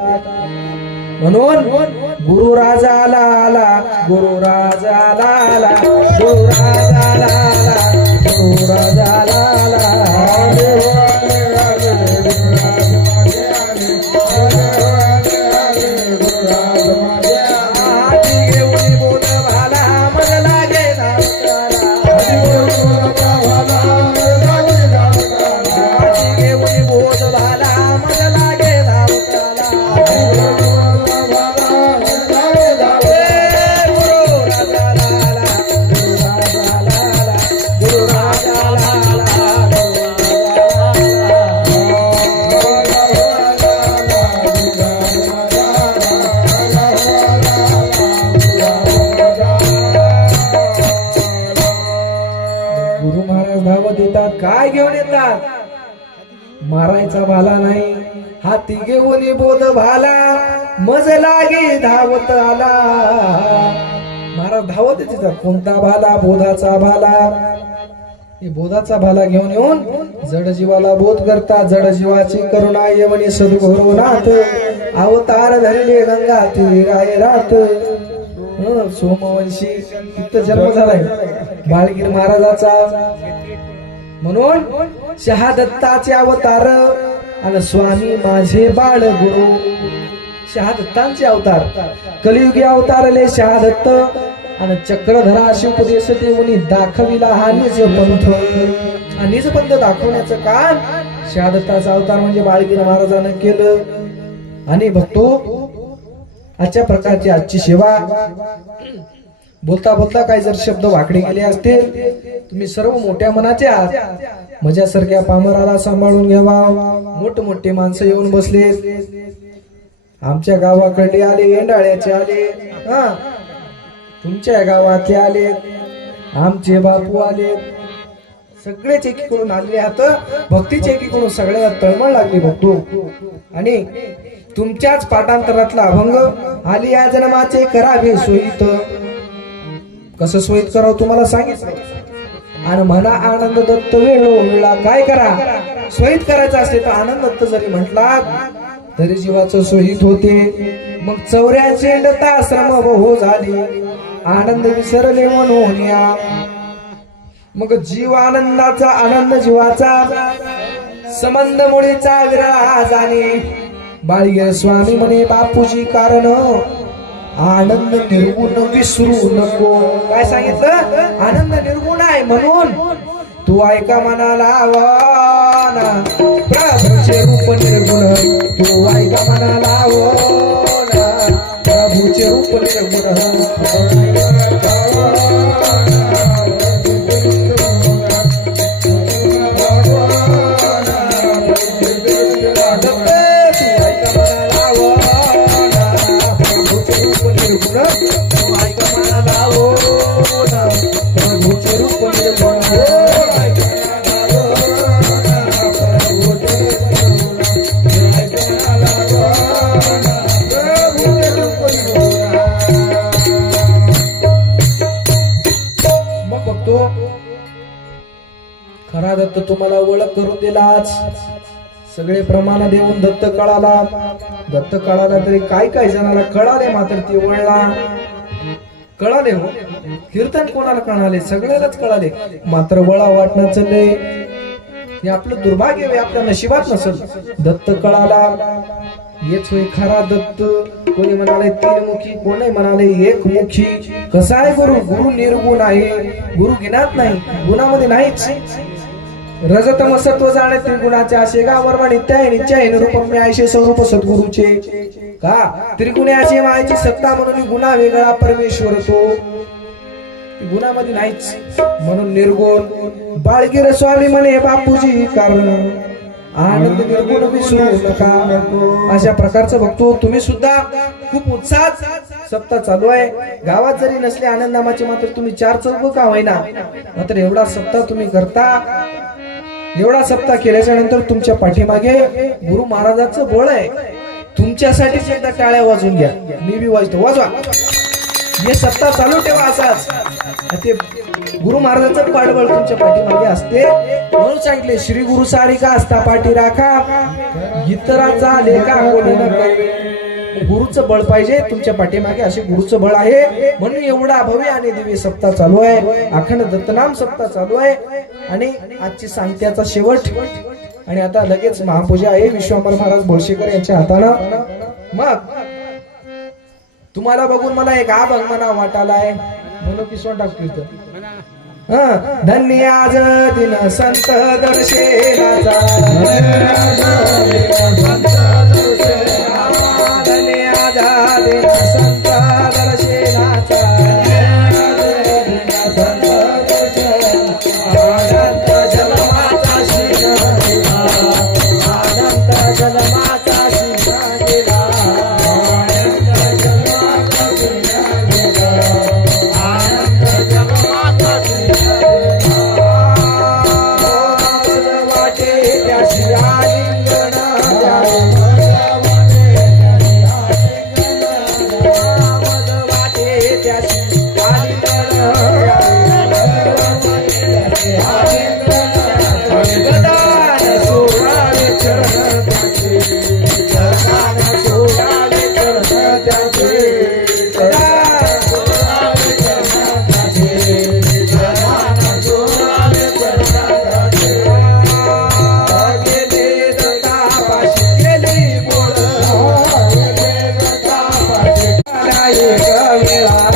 म्हणून गुरु राजा आला आला. गुरु राजा आला आला. गुरु राजा आला आला. गुरु राजा आला. काय घेऊन येतात? मारायचा भाला नाही. हाती घेऊन बोध भाला. मज लागे धावत आला. महाराज धावत येतात कोणता भाला? बोधाचा भाला. बोधाचा भाला घेऊन येऊन जड जीवाला बोध करता जड जीवाची करुणा येवणी सद्गुरुनाथ अवतार धरले गंगा तिराय रात. सोमवंशी इथं जन्म झालाय. बाळगीर महाराजाचा. म्हणून शहादत्ताचे अवतार आणि स्वामी माझे बाळ गुरु शहादत्तांचे अवतार. कलियुगी अवतारले शहादत्त आणि चक्रधरा शिवपदेश देऊनी दाखविला हा निज पंथ. हा निज पंथ दाखवण्याचं काम शहादत्ताचा अवतार म्हणजे बाळगिरी महाराजानं केलं. आणि भक्तो अशा प्रकारची आजची सेवा बोलता बोलता काही जर शब्द वाकडे गेले असतील तुम्ही सर्व मोठ्या मनाचे आहात. माझ्यासारख्या पामराला सांभाळून घ्यावा. मोठ मोठे माणसं येऊन बसले. आमच्या गावाकडे आले येंडाळ्याचे आले. हा तुमच्या गावातले आले. आमचे बापू आले. सगळेच एकीकडून आले आहात. भक्तीचे एकीकडून सगळ्याला तळमळ लागली बघतो आणि तुमच्याच पाठांतरातला अभंग आली या जन्माचे करावे सोयीत. कसं सोयीत करावं तुम्हाला सांगितलं. आणि म्हणा आनंद दत्त वेळो वेळा काय करा? सोयीत करायचं असेल तर आनंद दत्त जरी म्हटला तरी जीवाचं सोयीत होते. मग चौऱ्याचे दत्ता श्रम हो झाली. आनंद विसरले म्हणून या. मग जीव आनंदाचा आनंद जीवाचा संबंध मुळीचा विरळा जाणे बाळगे स्वामी म्हणे बापूजी कारण आनंद निर्गुण विसरू नको. काय सांगितलं? आनंद निर्गुण आहे म्हणून. तू ऐका मनाला प्रभूचे रूप निर्गुण. तू ऐका मनाला प्रभूचे रूप निर्गुण. ओळख करून सगळे प्रमाण देऊन दत्त कळाला दत्त कळाला तरी काय काय जणाला कळाले मात्र ते वळला. कळाले हो. कीर्तन कोणाला कळाले? सगळ्यालाच कळाले. मात्र वळा वाटणं चालले. हे आपलं दुर्भाग्य आहे आपल्या नशिबात नसल. दत्त कळाला येच होय खरा दत्त. कोणी म्हणाले तीन मुखी कोणी म्हणाले एक मुखी कसा आहे गुरु? गुरु निर्गुण आहे. गुरु गिनात नाही. गुणामध्ये नाहीच. रजतम सत्व जाणे त्रिगुणाचे असे गावर नित्य आहे नित्य आहे आयशे स्वरूप सद्गुरूचे. का? त्रिगुणे असे मायची सत्ता म्हणून गुणा वेगळा परमेश्वर तो. गुणामध्ये नाहीच. म्हणून निर्गुण. बाळगीर स्वामी म्हणे बापूजी कारण आनंद निर्गुण विसरू नका. अशा प्रकारचं बघतो तुम्ही सुद्धा खूप उत्साहात सप्ताह चालू आहे. गावात जरी नसले आनंद नामाचे मात्र तुम्ही चार चौक का होईना? मात्र एवढा सप्ताह तुम्ही करता. निवडा सप्ताह केल्याच्यानंतर तुमच्या पाठीमागे गुरु महाराजाचं बळ आहे. तुमच्यासाठीच एकदा टाळ्या वाजून घ्या. मी बी वाजतो. वाजवा. हे सप्ताह चालू ठेवा असाच. ते गुरु महाराजांचं पाठबळ तुमच्या पाठीमागे असते. म्हणून सांगितले श्री गुरु सारिका असता पाठी राखा. इतराचा लेखा कोणी न गुरुचं बळ पाहिजे तुमच्या पाठीमागे असे गुरुचं बळ आहे. म्हणून एवढा भव्य आणि दिव्य सप्ताह चालू आहे. अखंड दत्तनाम सप्ताह चालू आहे. आणि आजची सांगत्याचा शेवट. आणि आता लगेच महापूजा आहे. विश्वांबर महाराज बोळशेकर यांच्या हातानं. मग तुम्हाला बघून मला एक अभंग म्हणा वाटालाय. म्हणून किसवा टाकतो हा धन्य आज दिन संत दर्शेनाचा एक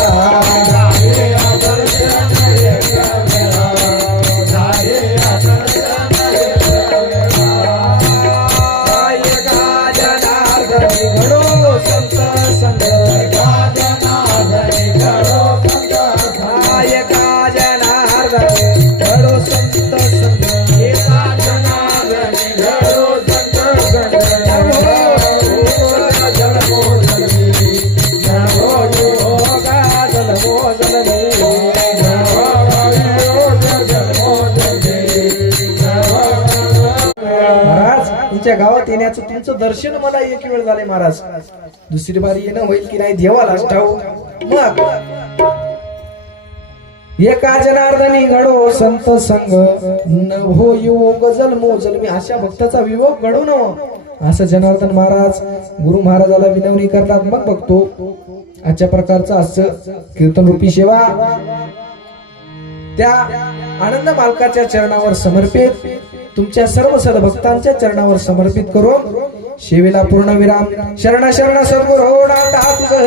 गावात येण्याचं तुमचं दर्शन मला एक वेळ झाले महाराज. दुसरी बारी येणं होईल की नाही देवालाच ठाऊ. मग. एका जनार्दनी घडो संत संग न हो योग मोजल मी अशा भक्ताचा वियोग घडू न असं जनार्दन महाराज गुरु महाराजाला विनवणी करतात. मग बघतो. अशा प्रकारचं असं कीर्तन रूपी सेवा त्या आनंद मालकाच्या चरणावर समर्पित. तुमच्या सर्व सद्भक्तांच्या चरणावर समर्पित करून शेवेला पूर्ण विराम. शरण शरण सद्गुरू हो तुझं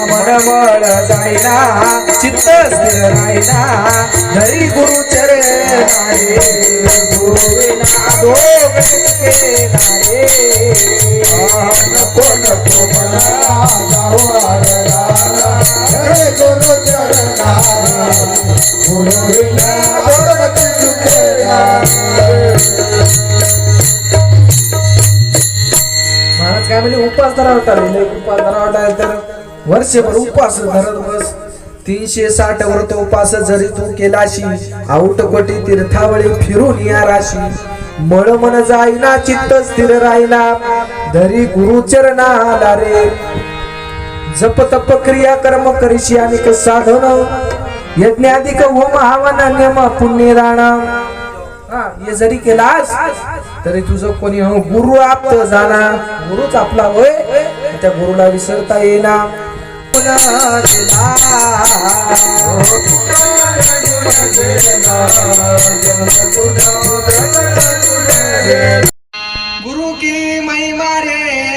मळ जायला चित्त स्थिर राहिना घरी गुरु चरणारे गुरुविना दोघ महाराज काय म्हणजे उपास धरा वाटाले उपास धरा वाटाले तर वर्षभर उपास धरत बस. तीनशे साठ व्रत उपास जरी तू केलाशी आऊट तीर्थावळी फिरून या राशी मळ मन जाईना चित्त स्थिर राहिना धरी गुरुचरणा आला रे. जप तप क्रिया कर्म करीशी अनेक साधन. यज्ञाधिक होम हवन नियम पुण्य राणा हे जरी केलास तरी तुझं कोणी गुरु आप्त जाणार. गुरुच आपला होय. त्या गुरुला विसरता येणार गुरु की महिमा रे.